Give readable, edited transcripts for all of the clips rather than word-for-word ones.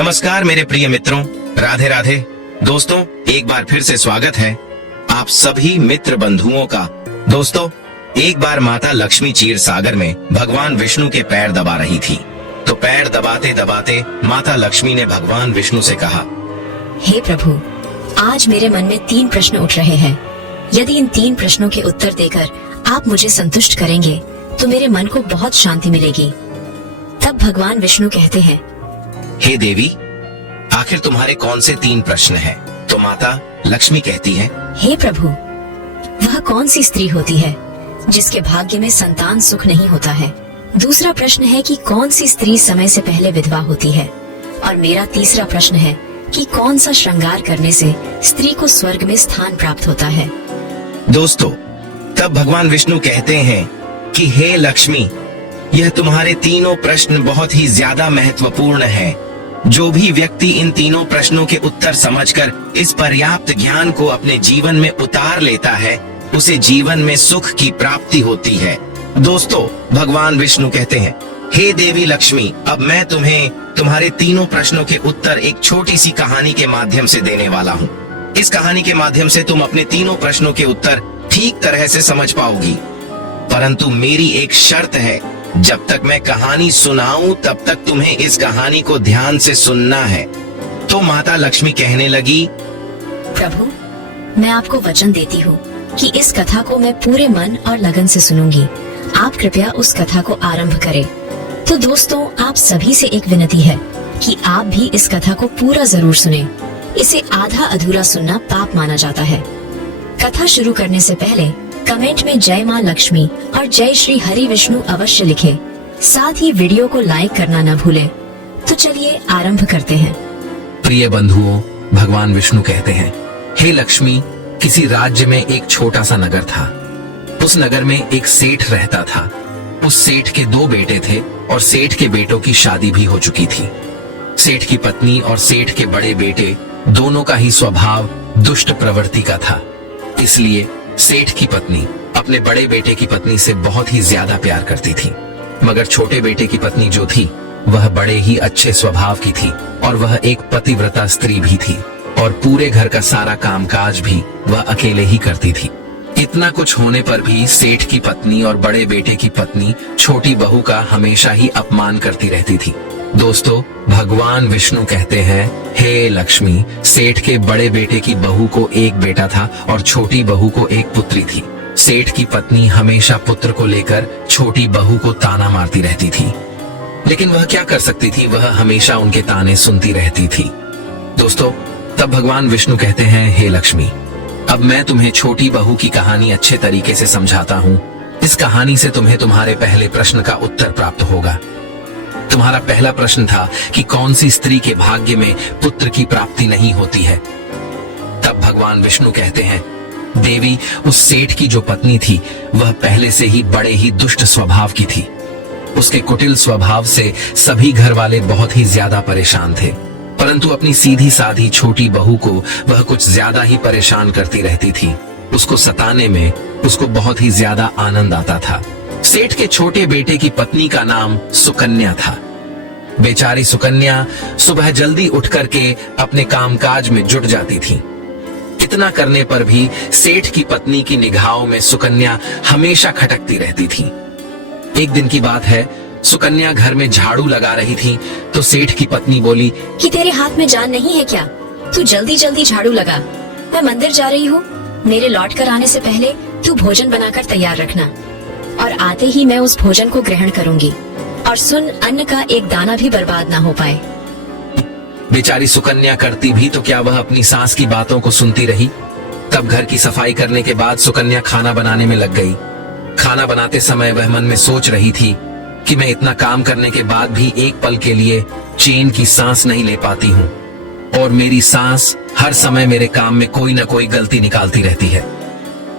नमस्कार मेरे प्रिय मित्रों, राधे राधे। दोस्तों, एक बार फिर से स्वागत है आप सभी मित्र बंधुओं का। दोस्तों, एक बार माता लक्ष्मी क्षीर सागर में भगवान विष्णु के पैर दबा रही थी। तो पैर दबाते दबाते माता लक्ष्मी ने भगवान विष्णु से कहा, हे प्रभु, आज मेरे मन में 3 प्रश्न उठ रहे हैं। यदि इन 3 प्रश्नों के उत्तर देकर आप मुझे संतुष्ट करेंगे तो मेरे मन को बहुत शांति मिलेगी। तब भगवान विष्णु कहते हैं, हे देवी, आखिर तुम्हारे कौन से 3 प्रश्न हैं? तो माता लक्ष्मी कहती है, हे प्रभु, वह कौन सी स्त्री होती है जिसके भाग्य में संतान सुख नहीं होता है? दूसरा प्रश्न है कि कौन सी स्त्री समय से पहले विधवा होती है? और मेरा तीसरा प्रश्न है कि कौन सा श्रृंगार करने से स्त्री को स्वर्ग में स्थान प्राप्त होता है? दोस्तों, तब भगवान विष्णु कहते हैं कि हे लक्ष्मी, यह तुम्हारे तीनों प्रश्न बहुत ही ज्यादा महत्वपूर्ण हैं। जो भी व्यक्ति इन तीनों प्रश्नों के उत्तर समझकर इस पर्याप्त ज्ञान को अपने जीवन में उतार लेता है, उसे जीवन में सुख की प्राप्ति होती है। दोस्तों, भगवान विष्णु कहते हैं, हे देवी लक्ष्मी, अब मैं तुम्हें तुम्हारे तीनों प्रश्नों के उत्तर एक छोटी सी कहानी के माध्यम से देने वाला हूँ। इस कहानी के माध्यम से तुम अपने तीनों प्रश्नों के उत्तर ठीक तरह से समझ पाओगी। परंतु मेरी एक शर्त है, जब तक मैं कहानी सुनाऊं तब तक तुम्हें इस कहानी को ध्यान से सुनना है। तो माता लक्ष्मी कहने लगी, प्रभु, मैं आपको वचन देती हूँ कि इस कथा को मैं पूरे मन और लगन से सुनूंगी। आप कृपया उस कथा को आरंभ करें। तो दोस्तों, आप सभी से एक विनती है कि आप भी इस कथा को पूरा जरूर सुनें। इसे आधा अधूरा सुनना पाप माना जाता है। कथा शुरू करने से पहले कमेंट में जय माँ लक्ष्मी और जय श्री हरि विष्णु अवश्य लिखें। साथ ही वीडियो को लाइक करना न भूलें। तो चलिए आरंभ करते हैं। प्रिय बंधुओं, भगवान विष्णु कहते हैं, हे लक्ष्मी, किसी राज्य में एक छोटा सा नगर था। उस नगर में एक सेठ रहता था। उस सेठ के 2 बेटे थे और सेठ के बेटों की शादी भी हो चुकी थी। सेठ की पत्नी और सेठ के बड़े बेटे दोनों का ही स्वभाव दुष्ट प्रवृत्ति का था। इसलिए सेठ की पत्नी अपने बड़े बेटे की पत्नी से बहुत ही ज्यादा प्यार करती थी। मगर छोटे बेटे की पत्नी जो थी वह बड़े ही अच्छे स्वभाव की थी और वह एक पतिव्रता स्त्री भी थी और पूरे घर का सारा कामकाज भी वह अकेले ही करती थी। इतना कुछ होने पर भी सेठ की पत्नी और बड़े बेटे की पत्नी छोटी बहू का हमेशा ही अपमान करती रहती थी। दोस्तों, भगवान विष्णु कहते हैं, हे लक्ष्मी, सेठ के बड़े बेटे की बहू को एक बेटा था और छोटी बहू को एक पुत्री थी। सेठ की पत्नी हमेशा पुत्र को लेकर छोटी बहू को ताना मारती रहती थी, लेकिन वह क्या कर सकती थी, वह हमेशा उनके ताने सुनती रहती थी। दोस्तों, तब भगवान विष्णु कहते हैं, हे लक्ष्मी, अब मैं तुम्हें छोटी बहू की कहानी अच्छे तरीके से समझाता हूँ। इस कहानी से तुम्हें तुम्हारे पहले प्रश्न का उत्तर प्राप्त होगा। तुम्हारा पहला प्रश्न था कि कौन सी स्त्री के भाग्य में पुत्र की प्राप्ति नहीं होती है। तब भगवान विष्णु कहते हैं, देवी, उस सेठ की जो पत्नी थी वह पहले से ही बड़े ही दुष्ट स्वभाव की थी। उसके कुटिल स्वभाव से सभी घर वाले बहुत ही ज्यादा परेशान थे, परंतु अपनी सीधी साधी छोटी बहू को वह कुछ ज्यादा ही परेशान करती रहती थी। उसको सताने में उसको बहुत ही ज्यादा आनंद आता था। सेठ के छोटे बेटे की पत्नी का नाम सुकन्या था। बेचारी सुकन्या सुबह जल्दी उठ करके अपने कामकाज में जुट जाती थी। इतना करने पर भी सेठ की पत्नी की निगाहों में सुकन्या हमेशा खटकती रहती थी। एक दिन की बात है, सुकन्या घर में झाड़ू लगा रही थी तो सेठ की पत्नी बोली कि तेरे हाथ में जान नहीं है क्या? तू जल्दी जल्दी झाड़ू लगा। मैं मंदिर जा रही हूँ। मेरे लौट कर आने से पहले तू भोजन बनाकर तैयार रखना और आते ही मैं उस भोजन को ग्रहण करूंगी। और सुन, अन्न का एक दाना भी बर्बाद ना हो पाए। बेचारी सुकन्या करती भी तो क्या वह अपनी सास की बातों को सुनती रही। तब घर की सफाई करने के बाद सुकन्या खाना बनाने में लग गई। खाना बनाते समय वह मन में सोच रही थी कि मैं इतना काम करने के बाद भी एक पल के लिए चैन की सांस नहीं ले पाती हूँ और मेरी सास हर समय मेरे काम में कोई न कोई गलती निकालती रहती है।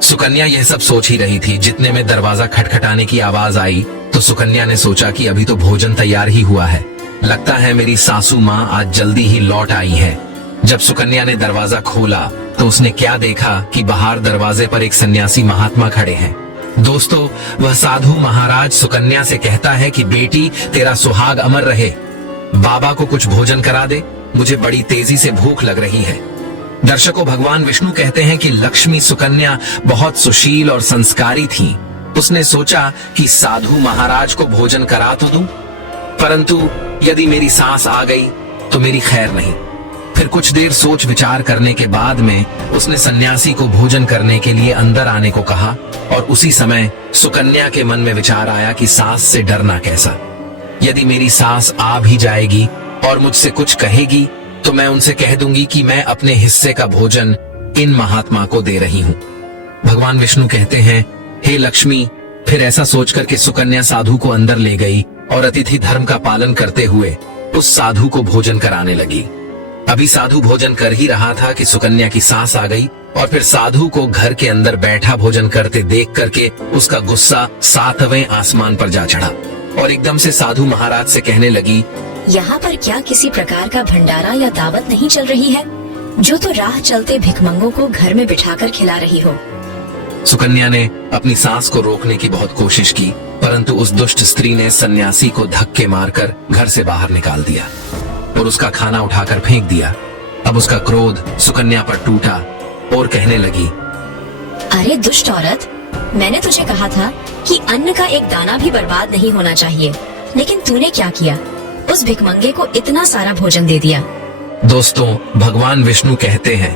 सुकन्या यह सब सोच ही रही थी, जितने में दरवाजा खटखटाने की आवाज आई तो सुकन्या ने सोचा कि अभी तो भोजन तैयार ही हुआ है, लगता है मेरी सासू माँ आज जल्दी ही लौट आई है। जब सुकन्या ने दरवाजा खोला तो उसने क्या देखा कि बाहर दरवाजे पर एक सन्यासी महात्मा खड़े हैं। दोस्तों, वह साधु महाराज सुकन्या से कहता है कि बेटी, तेरा सुहाग अमर रहे। बाबा को कुछ भोजन करा दे, मुझे बड़ी तेजी से भूख लग रही है। दर्शकों, भगवान विष्णु कहते हैं कि लक्ष्मी सुकन्या बहुत सुशील और संस्कारी थी। उसने सोचा कि साधु महाराज को भोजन करा तो दूं, परंतु यदि मेरी सास आ गई तो मेरी खैर नहीं। फिर कुछ देर सोच विचार करने के बाद में उसने सन्यासी को भोजन करने के लिए अंदर आने को कहा, और उसी समय सुकन्या के मन में विचार आया कि सास से डरना कैसा। यदि मेरी सास आ भी जाएगी और मुझसे कुछ कहेगी तो मैं उनसे कह दूंगी कि मैं अपने हिस्से का भोजन इन महात्मा को दे रही हूँ। भगवान विष्णु कहते हैं, हे लक्ष्मी। फिर ऐसा सोचकर के सुकन्या साधु को अंदर ले गई और अतिथि धर्म का पालन करते हुए उस साधु को भोजन कराने लगी। अभी साधु भोजन कर ही रहा था कि सुकन्या की सास आ गई और फिर साधु को घर के अंदर बैठा भोजन करते देख करके उसका गुस्सा 7वें आसमान पर जा चढ़ा और एकदम से साधु महाराज से कहने लगी, यहाँ पर क्या किसी प्रकार का भंडारा या दावत नहीं चल रही है, जो तो राह चलते भिखमंगों को घर में बिठाकर खिला रही हो। सुकन्या ने अपनी सास को रोकने की बहुत कोशिश की, परंतु उस दुष्ट स्त्री ने सन्यासी को धक्के मारकर घर से बाहर निकाल दिया और उसका खाना उठाकर फेंक दिया। अब उसका क्रोध सुकन्या पर टूटा और कहने लगी, अरे दुष्ट औरत, मैंने तुझे कहा था कि अन्न का एक दाना भी बर्बाद नहीं होना चाहिए, लेकिन तूने क्या किया, उस भिखमंगे को इतना सारा भोजन दे दिया। दोस्तों, भगवान विष्णु कहते हैं,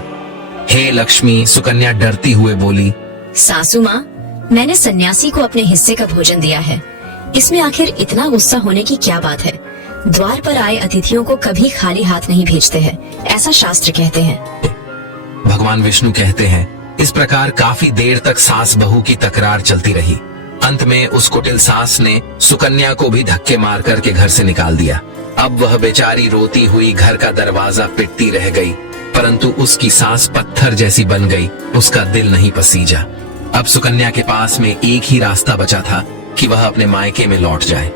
हे लक्ष्मी। सुकन्या डरती हुए बोली, सासू माँ, मैंने सन्यासी को अपने हिस्से का भोजन दिया है, इसमें आखिर इतना गुस्सा होने की क्या बात है। द्वार पर आए अतिथियों को कभी खाली हाथ नहीं भेजते हैं, ऐसा शास्त्र कहते हैं। भगवान विष्णु कहते हैं, इस प्रकार काफी देर तक सास बहू की तकरार चलती रही। अंत में उस कुटिल सास ने सुकन्या को भी धक्के मार करके घर से निकाल दिया। अब वह बेचारी रोती हुई घर का दरवाजा पिटती रह गई, परंतु उसकी सास पत्थर जैसी बन गई, उसका दिल नहीं पसीजा। अब सुकन्या के पास में एक ही रास्ता बचा था कि वह अपने मायके में लौट जाए।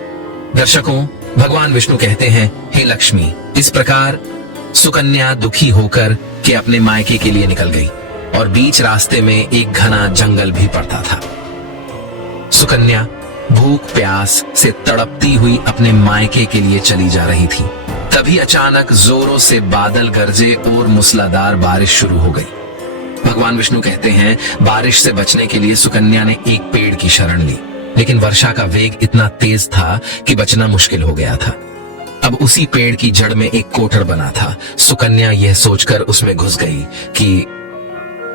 दर्शकों, भगवान विष्णु कहते हैं, हे लक्ष्मी। इस प्रकार सुकन्या दुखी होकर के अपने मायके के लिए निकल गई और बीच रास्ते में एक घना जंगल भी पड़ता था। सुकन्या भूख प्यास से तड़पती हुई अपने मायके के लिए चली जा रही थी। तभी अचानक जोरों से बादल गरजे और मूसलाधार बारिश शुरू हो गई। भगवान विष्णु कहते हैं, बारिश से बचने के लिए सुकन्या ने एक पेड़ की शरण ली, लेकिन वर्षा का वेग इतना तेज था कि बचना मुश्किल हो गया था। अब उसी पेड़ की जड़ में एक कोटर बना था। सुकन्या यह सोचकर उसमें घुस गई कि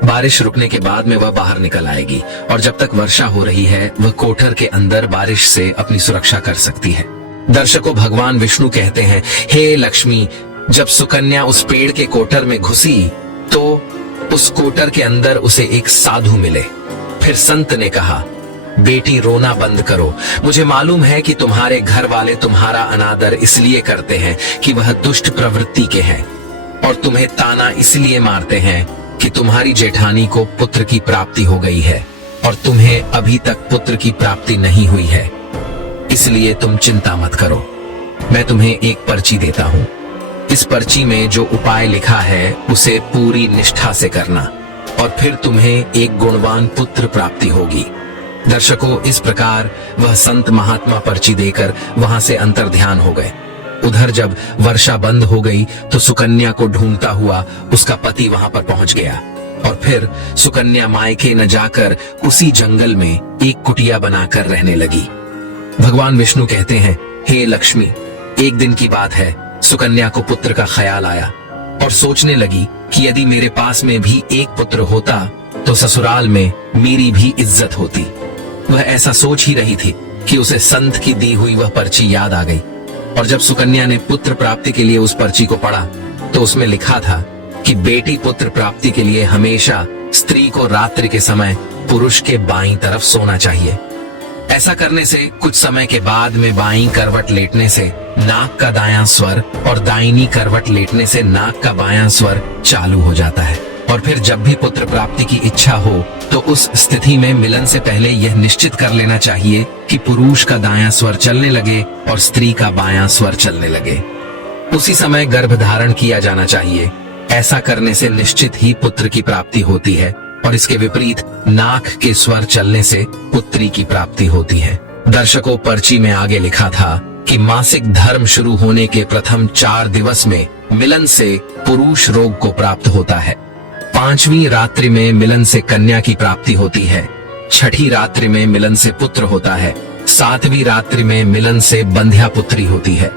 बारिश रुकने के बाद में वह बाहर निकल आएगी और जब तक वर्षा हो रही है वह कोठर के अंदर बारिश से अपनी सुरक्षा कर सकती है। दर्शकों, भगवान विष्णु कहते हैं, हे लक्ष्मी। जब सुकन्या उस पेड़ के कोटर में घुसी तो उस कोटर के अंदर उसे एक साधु मिले। फिर संत ने कहा, बेटी रोना बंद करो। मुझे मालूम है कि तुम्हारे घर वाले तुम्हारा अनादर इसलिए करते हैं कि वह दुष्ट प्रवृत्ति के हैं और तुम्हें ताना इसलिए मारते हैं कि तुम्हारी जेठानी को पुत्र की प्राप्ति हो गई है और तुम्हें अभी तक पुत्र की प्राप्ति नहीं हुई है। इसलिए तुम चिंता मत करो, मैं तुम्हें एक पर्ची देता हूँ। इस पर्ची में जो उपाय लिखा है उसे पूरी निष्ठा से करना और फिर तुम्हें एक गुणवान पुत्र प्राप्ति होगी। दर्शकों, इस प्रकार वह संत महात्मा पर्ची देकर वहां से अंतर्ध्यान हो गए। उधर जब वर्षा बंद हो गई तो सुकन्या को ढूंढता हुआ उसका पति वहां पर पहुंच गया और फिर सुकन्या मायके न जाकर उसी जंगल में एक कुटिया बनाकर रहने लगी। भगवान विष्णु कहते हैं, हे लक्ष्मी। एक दिन की बात है, सुकन्या को पुत्र का ख्याल आया और सोचने लगी कि यदि मेरे पास में भी एक पुत्र होता तो ससुराल में मेरी भी इज्जत होती। वह ऐसा सोच ही रही थी कि उसे संत की दी हुई वह पर्ची याद आ गई और जब सुकन्या ने पुत्र प्राप्ति के लिए उस पर्ची को पढ़ा तो उसमें लिखा था कि बेटी पुत्र प्राप्ति के लिए हमेशा स्त्री को रात्रि के समय पुरुष के बाईं तरफ सोना चाहिए। ऐसा करने से कुछ समय के बाद में बाईं करवट लेटने से नाक का दायां स्वर और दाहिनी करवट लेटने से नाक का बायां स्वर चालू हो जाता है और फिर जब भी पुत्र प्राप्ति की इच्छा हो तो उस स्थिति में मिलन से पहले यह निश्चित कर लेना चाहिए कि पुरुष का दायां स्वर चलने लगे और स्त्री का बायां स्वर चलने लगे। उसी समय गर्भ धारण किया जाना चाहिए। ऐसा करने से निश्चित ही पुत्र की प्राप्ति होती है और इसके विपरीत नाक के स्वर चलने से पुत्री की प्राप्ति होती है। दर्शकों, पर्ची में आगे लिखा था, कि मासिक धर्म शुरू होने के प्रथम 4 दिवस में मिलन से पुरुष रोग को प्राप्त होता है। 5वीं रात्रि में मिलन से कन्या की प्राप्ति होती है। 6ठी रात्रि में मिलन से पुत्र होता है। 7वीं रात्रि में मिलन से बंध्या पुत्री होती है।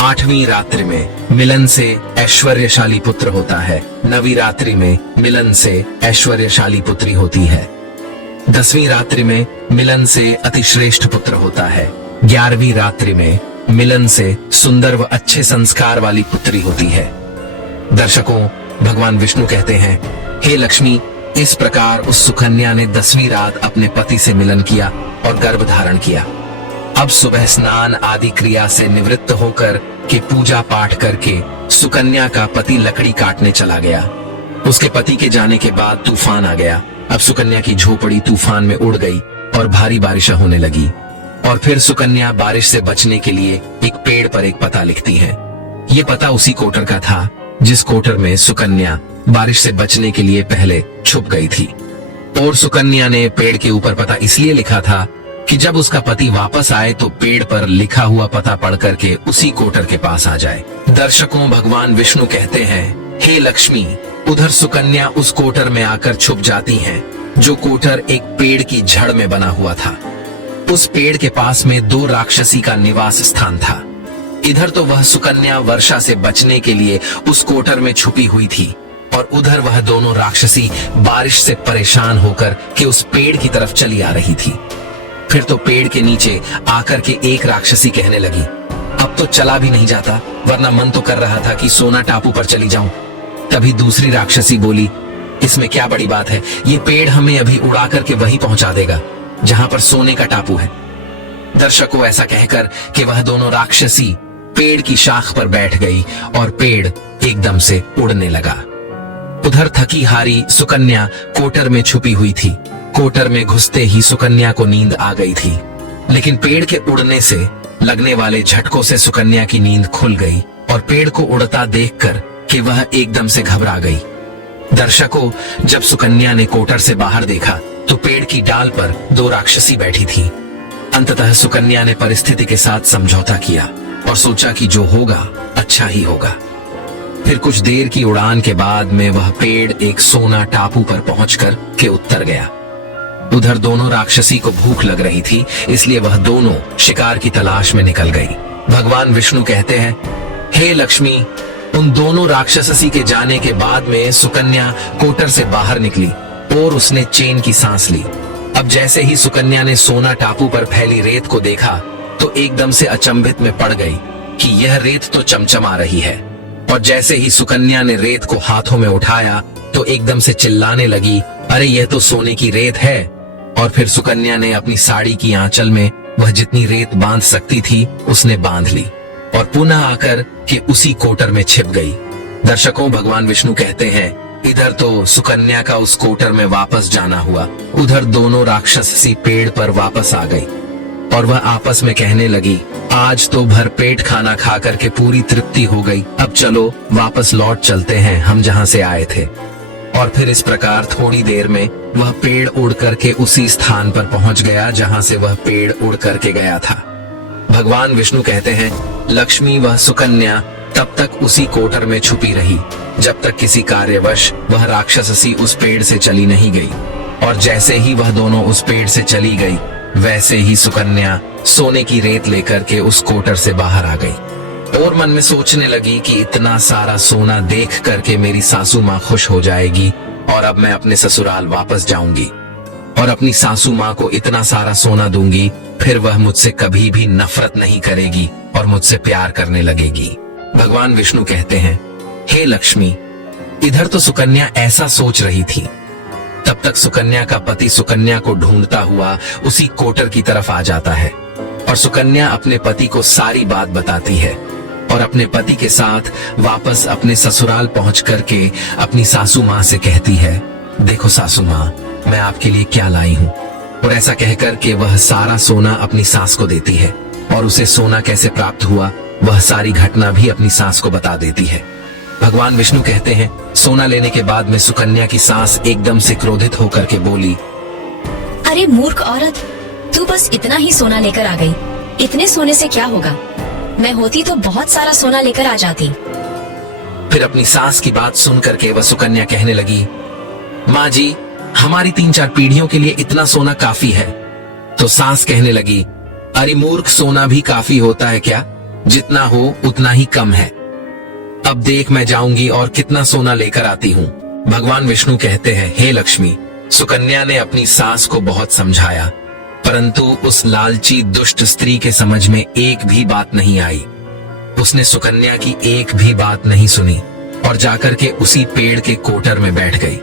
8वीं रात्रि में मिलन से ऐश्वर्यशाली पुत्र होता है। 9वीं रात्रि में मिलन से ऐश्वर्यशाली पुत्री होती है। 10वीं रात्रि में मिलन से अतिश्रेष्ठ पुत्र होता है। 11वीं रात्रि में मिलन से सुंदर व अच्छे संस्कार वाली पुत्री होती है। दर्शकों, भगवान विष्णु कहते हैं, हे लक्ष्मी, इस प्रकार उस सुकन्या ने 10वीं रात अपने पति से मिलन किया और गर्भ धारण किया। अब सुबह स्नान आदि क्रिया से निवृत्त होकर के पूजा पाठ करके सुकन्या का पति लकड़ी काटने चला गया। उसके पति के जाने के बाद तूफान आ गया। अब सुकन्या की झोपड़ी तूफान में उड़ गई और भारी बारिश होने लगी। और फिर सुकन्या बारिश से बचने के लिए एक पेड़ पर एक पता लिखती है। ये पता उसी कोटर का था जिस कोटर में सुकन्या बारिश से बचने के लिए पहले छुप गई थी। और सुकन्या ने पेड़ के ऊपर पता इसलिए लिखा था कि जब उसका पति वापस आए तो पेड़ पर लिखा हुआ पता पढ़ करके उसी कोटर के पास आ जाए। दर्शकों, भगवान विष्णु कहते हैं, हे लक्ष्मी, उधर सुकन्या उस कोटर में आकर छुप जाती हैं, जो कोटर एक पेड़ की जड़ में बना हुआ था। उस पेड़ के पास में 2 राक्षसी का निवास स्थान था। इधर तो वह सुकन्या वर्षा से बचने के लिए उस कोटर में छुपी हुई थी और उधर वह दोनों राक्षसी बारिश से परेशान होकर के उस पेड़ की तरफ चली आ रही थी। फिर तो पेड़ के नीचे आकर के एक राक्षसी कहने लगी, अब तो चला भी नहीं जाता, वरना मन तो कर रहा था कि सोना टापू पर चली जाऊं। तभी दूसरी राक्षसी बोली, इसमें क्या बड़ी बात है, ये पेड़ हमें अभी उड़ा करके वहीं पहुंचा देगा जहां पर सोने का टापू है। दर्शकों, ऐसा कहकर कि वह दोनों राक्षसी पेड़ की शाख पर बैठ गई और पेड़ एकदम से उड़ने लगा। उधर थकी हारी सुकन्या कोटर में छुपी हुई थी। कोटर में घुसते ही सुकन्या को नींद आ गई थी, लेकिन पेड़ के उड़ने से लगने वाले झटकों से सुकन्या की नींद खुल गई और पेड़ को उड़ता देखकर कि वह एकदम से घबरा गई। दर्शकों, जब सुकन्या ने कोटर से बाहर देखा तो पेड़ की डाल पर 2 राक्षसी बैठी थी। अंततः सुकन्या ने परिस्थिति के साथ समझौता किया और सोचा कि जो होगा अच्छा ही होगा। फिर कुछ देर की उड़ान के बाद में वह पेड़ एक सोना टापू पर पहुंचकर के उतर गया। उधर दोनों राक्षसी को भूख लग रही थी, इसलिए वह दोनों शिकार की तलाश में निकल गई। भगवान विष्णु कहते हैं, हे लक्ष्मी, उन दोनों राक्षसी के जाने के बाद में सुकन्या कोटर से बाहर निकली और उसने चैन की सांस ली। अब जैसे ही सुकन्या ने सोना टापू पर फैली रेत को देखा तो एकदम से अचंभित में पड़ गई कि यह रेत तो चमचमा रही है। और जैसे ही सुकन्या ने रेत को हाथों में उठाया तो एकदम से चिल्लाने लगी, अरे यह तो सोने की रेत है। और फिर सुकन्या ने अपनी साड़ी की आंचल में वह जितनी रेत बांध सकती थी उसने बांध ली और पुनः आकर के उसी कोटर में छिप गई। दर्शकों, भगवान विष्णु कहते हैं, इधर तो सुकन्या का उस कोटर में वापस जाना हुआ, उधर दोनों राक्षसी पेड़ पर वापस आ गई और वह आपस में कहने लगी, आज तो भर पेट खाना खा करके पूरी तृप्ति हो गई, अब चलो वापस लौट चलते हैं हम जहां से आए थे। और फिर इस प्रकार थोड़ी देर में वह पेड़ उड़ करके उसी स्थान पर पहुंच गया जहां से वह पेड़ उड़ करके गया था। भगवान विष्णु कहते हैं, लक्ष्मी वह सुकन्या तब तक उसी कोटर में छुपी रही जब तक किसी कार्यवश वह राक्षसी उस पेड़ से चली नहीं गई। और जैसे ही वह दोनों उस पेड़ से चली गई, वैसे ही सुकन्या सोने की रेत लेकर के उस कोटर से बाहर आ गई और मन में सोचने लगी कि इतना सारा सोना देख करके मेरी सासू माँ खुश हो जाएगी और अब मैं अपने ससुराल वापस जाऊंगी और अपनी सासू माँ को इतना सारा सोना दूंगी, फिर वह मुझसे कभी भी नफरत नहीं करेगी और मुझसे प्यार करने लगेगी। भगवान विष्णु कहते हैं, हे लक्ष्मी, इधर तो सुकन्या ऐसा सोच रही थी, तब तक सुकन्या का पति सुकन्या को ढूंढता हुआ उसी कोटर की तरफ आ जाता है और सुकन्या अपने पति को सारी बात बताती है और अपने पति के साथ वापस अपने ससुराल पहुंच करके अपनी सासू माँ से कहती है, देखो सासू माँ, मैं आपके लिए क्या लाई हूँ। और ऐसा कहकर के वह सारा सोना अपनी सास को देती है और उसे सोना कैसे प्राप्त हुआ वह सारी घटना भी अपनी सास को बता देती है। भगवान विष्णु कहते हैं, सोना लेने के बाद में सुकन्या की सास एकदम से क्रोधित होकर के बोली, अरे मूर्ख औरत, तू बस इतना ही सोना लेकर आ गई, इतने सोने से क्या होगा? मैं होती तो बहुत सारा सोना लेकर आ जाती। फिर अपनी सास की बात सुन करके वह सुकन्या कहने लगी, माँ जी, हमारी 3-4 पीढ़ियों के लिए इतना सोना काफी है। तो सास कहने लगी, अरे मूर्ख, सोना भी काफी होता है क्या? जितना हो उतना ही कम है। अब देख, मैं जाऊंगी और कितना सोना लेकर आती हूँ। भगवान विष्णु कहते हैं, हे लक्ष्मी, सुकन्या ने अपनी सास को बहुत समझाया, परंतु उस लालची दुष्ट स्त्री के समझ में एक भी बात नहीं आई। उसने सुकन्या की एक भी बात नहीं सुनी और जाकर के उसी पेड़ के कोटर में बैठ गई।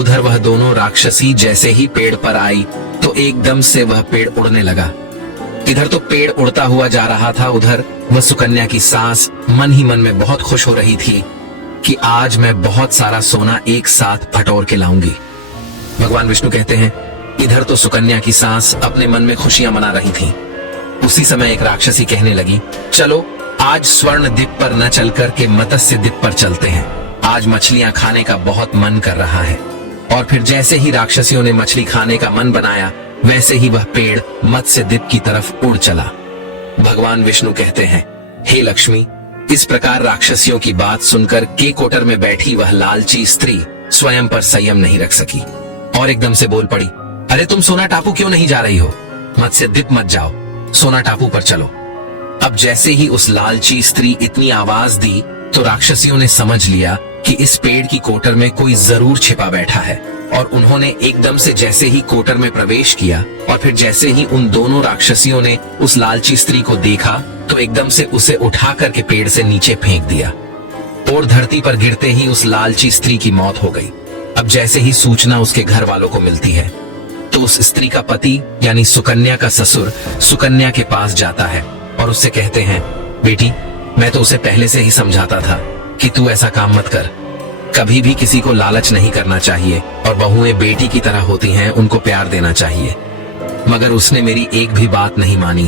उधर वह दोनों राक्षसी जैसे ही पेड़ पर आई तो एकदम से वह पेड़ उड़ने लगा। इधर तो पेड़ उड़ता हुआ जा रहा था, उधर वह सुकन्या की सास मन ही मन में बहुत खुश हो रही थी कि आज मैं बहुत सारा सोना एक साथ फटोर के लाऊंगी। भगवान विष्णु कहते हैं, इधर तो सुकन्या की सास अपने मन में खुशियां मना रही थी। उसी समय एक राक्षसी कहने लगी, चलो आज स्वर्ण द्वीप पर न चलकर के मत्स्य द्वीप पर चलते हैं। आज मछलियां खाने का बहुत मन कर रहा है। और फिर जैसे ही राक्षसियों ने मछली खाने का मन बनाया, वैसे ही वह पेड़ मत्स्य द्वीप की तरफ उड़ चला। भगवान विष्णु कहते हैं, हे लक्ष्मी, इस प्रकार राक्षसियों की बात सुनकर के कोटर में बैठी वह लालची स्त्री स्वयं पर संयम नहीं रख सकी और एकदम से बोल पड़ी, अरे तुम सोना टापू क्यों नहीं जा रही हो? मत्स्य द्वीप मत जाओ, सोना टापू पर चलो। अब जैसे ही उस लालची स्त्री इतनी आवाज दी तो राक्षसियों ने समझ लिया कि इस पेड़ की कोटर में कोई जरूर छिपा बैठा है और उन्होंने एकदम से जैसे ही कोटर में प्रवेश किया और फिर जैसे ही उन दोनों राक्षसियों ने उस लालची स्त्री को देखा तो एकदम से उसे उठा करके पेड़ से नीचे फेंक दिया और धरती पर गिरते ही उस लालची स्त्री की मौत हो गई। अब जैसे ही सूचना उसके घर वालों को मिलती है तो उस स्त्री का पति यानी सुकन्या का ससुर सुकन्या के पास जाता है और उससे कहते हैं, बेटी, मैं तो उसे पहले से ही समझाता था कि तू ऐसा काम मत कर। कभी भी किसी को लालच नहीं करना चाहिए और बहुएं बेटी की तरह होती हैं, उनको प्यार देना चाहिए। मगर उसने मेरी एक भी बात नहीं मानी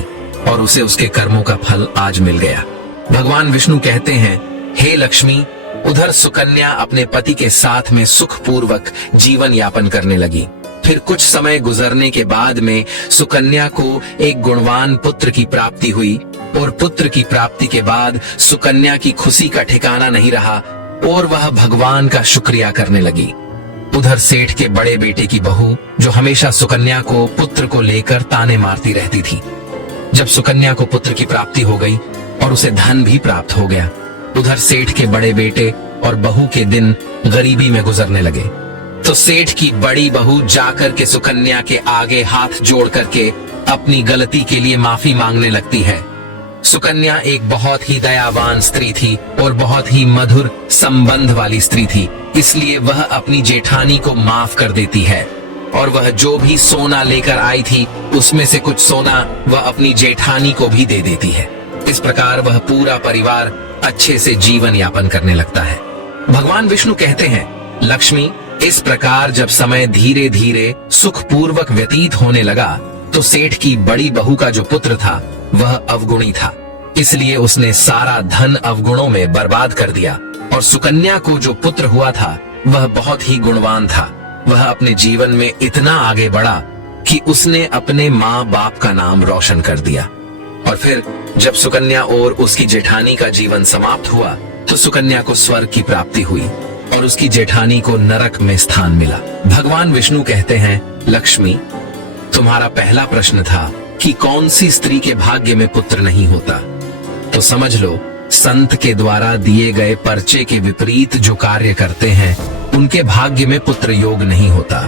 और उसे उसके कर्मों का फल आज मिल गया। भगवान विष्णु कहते हैं, हे लक्ष्मी, उधर सुकन्या अपने पति के साथ में सुखपूर्वक जीवन यापन करने लगी। फिर कुछ समय गुजरने के बाद में सुकन्या को एक गुणवान पुत्र की प्राप्ति हुई और पुत्र की प्राप्ति के बाद सुकन्या की खुशी का ठिकाना नहीं रहा और वह भगवान का शुक्रिया करने लगी। उधर सेठ के बड़े बेटे की बहू, जो हमेशा सुकन्या को पुत्र को लेकर ताने मारती रहती थी, जब सुकन्या को पुत्र की प्राप्ति हो गई और उसे धन भी प्राप्त हो गया, उधर सेठ के बड़े बेटे और बहू के दिन गरीबी में गुजरने लगे। तो सेठ की बड़ी बहू जाकर के सुकन्या के आगे हाथ जोड़ करके अपनी गलती के लिए माफी मांगने लगती है। सुकन्या एक बहुत ही दयावान स्त्री थी और बहुत ही मधुर संबंध वाली स्त्री थी, इसलिए वह अपनी जेठानी को माफ कर देती है और वह जो भी सोना लेकर आई थी उसमें से कुछ सोना वह अपनी जेठानी को भी दे देती है। इस प्रकार वह पूरा परिवार अच्छे से जीवन यापन करने लगता है। भगवान विष्णु कहते हैं, लक्ष्मी, इस प्रकार जब समय धीरे धीरे सुखपूर्वक व्यतीत होने लगा तो सेठ की बड़ी बहू का जो पुत्र था वह अवगुणी था, इसलिए उसने सारा धन अवगुणों में बर्बाद कर दिया और सुकन्या को जो पुत्र हुआ था वह बहुत ही गुणवान था। वह अपने जीवन में इतना आगे बढ़ा कि उसने अपने माँ बाप का नाम रोशन कर दिया। और फिर जब सुकन्या और उसकी जेठानी का जीवन समाप्त हुआ तो सुकन्या को स्वर्ग की प्राप्ति हुई और उसकी जेठानी को नरक में स्थान मिला। भगवान विष्णु कहते हैं, लक्ष्मी, तुम्हारा पहला प्रश्न था कि कौन सी स्त्री के भाग्य में पुत्र नहीं होता, तो समझ लो, संत के द्वारा दिए गए पर्चे के विपरीत जो कार्य करते हैं उनके भाग्य में पुत्र योग नहीं होता।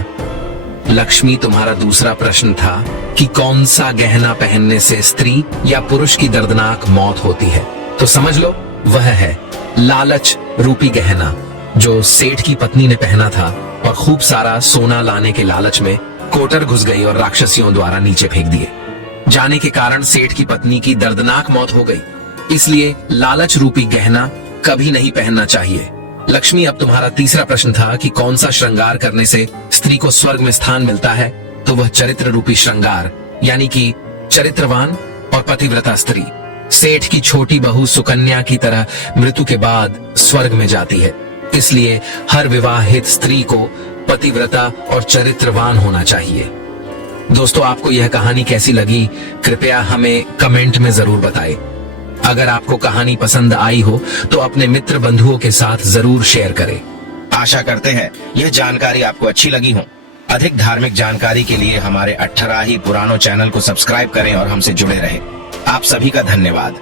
लक्ष्मी, तुम्हारा दूसरा प्रश्न था कि कौन सा गहना पहनने से स्त्री या पुरुष की दर्दनाक मौत होती है, तो समझ लो, वह है लालच रूपी गहना जो सेठ की पत्नी ने पहना था और खूब सारा सोना लाने के लालच में कोटर घुस गई और राक्षसियों द्वारा नीचे फेंक दिए जाने के कारण सेठ की पत्नी की दर्दनाक मौत हो गई। इसलिए लालच रूपी गहना कभी नहीं पहनना चाहिए। लक्ष्मी, अब तुम्हारा तीसरा प्रश्न था कि कौन सा श्रृंगार करने से स्त्री को स्वर्ग में स्थान मिलता है, तो वह चरित्र रूपी श्रृंगार यानी कि चरित्रवान और पतिव्रता स्त्री। सेठ की छोटी बहू सुकन्या की तरह मृत्यु के बाद स्वर्ग में जाती है, इसलिए हर विवाहित स्त्री को पतिव्रता और चरित्रवान होना चाहिए। दोस्तों, आपको यह कहानी कैसी लगी कृपया हमें कमेंट में जरूर बताएं। अगर आपको कहानी पसंद आई हो तो अपने मित्र बंधुओं के साथ जरूर शेयर करें। आशा करते हैं यह जानकारी आपको अच्छी लगी हो। अधिक धार्मिक जानकारी के लिए हमारे 18 ही पुरानों चैनल को सब्सक्राइब करें और हमसे जुड़े रहें। आप सभी का धन्यवाद।